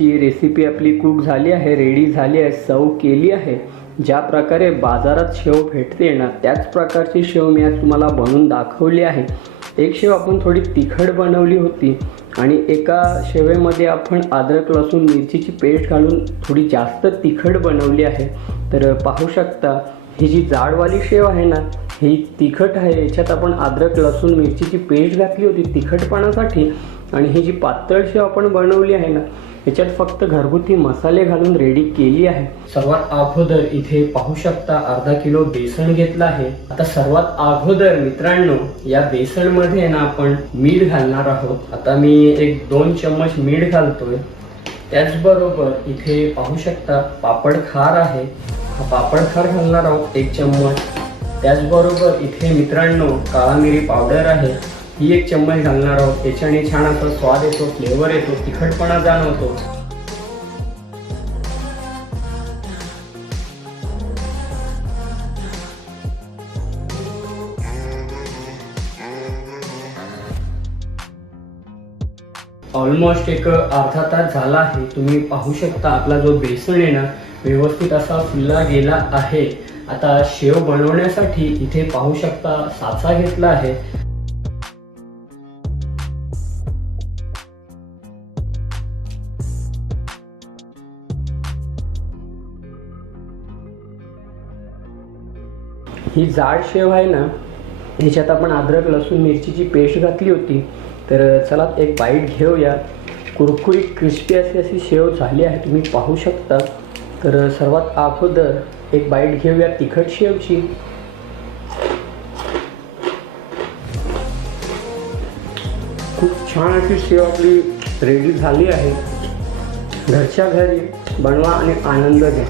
ही recipe आपली cook झाली आहे, रेडी झाली आहे, सर्व केली आहे। ज्या प्रकारे बाजारात शेव भेटते ना त्याच प्रकारची शेव मी आज तुम्हाला बनवून दाखवली आहे। एक शेव आपण थोडी तिखट बनवली होती आणि एका शेवेमध्ये आपण अद्रक लसूण मिरचीची पेस्ट घालून थोडी जास्त तिखट बनवली आहे। तर पाहू शकता ही जी जाडवाली शेव आहे ना ही तिखट आहे। याच्यात आपण अद्रक लसूण मिरचीची पेस्ट घातली होती तिखटपणासाठी आणि ही जी पातळ शेव आपण बनवली आहे ना याच्यात फक्त घरगुती मसाले घालून रेडी केली आहे। सर्वात अगोदर इथे पाहू शकता अर्धा किलो बेसन घेतला आहे। आता सर्वात अगोदर मित्रांनो या बेसन मध्ये ना आपण मीठ घालणार आहोत। आता मी 1-2 चम्मच मीठ घालतोय। त्याचबरोबर इथे पाहू शकता पापड खार आहे, हा पापड खार घालणार आहोत 1 चम्मच। त्याचबरोबर इथे मित्रांनो काळा मिरी पावडर आहे, ही 1 चम्मच घालणार आहोत। याच्याने छान असा स्वाद येतो, फ्लेवर येतो, तिखटपणा जाणवतो। ऑलमोस्ट एक अर्धा तास झाला आहे। तुम्ही पाहू शकता आपला जो बेसन आहे ना व्यवस्थित असा फुलला गेला आहे। आता शेव बनवण्यासाठी इथे पाहू शकता साचा घेतला आहे। ही जाड शेव आहे ना ह्याच्यात आपण अद्रक लसूण मिरचीची पेस्ट घातली होती। तर चला एक बाईट घेऊया। कुरकुरीत क्रिस्पी अशी शेव झाली आहे, तुम्ही पाहू शकता। तर सर्वात अगोदर एक बाईट घेऊया तिखट शेवची। खूप छान अशी शेव आपली रेडी झाली आहे। घरच्या घरी बनवा आणि आनंद घ्या।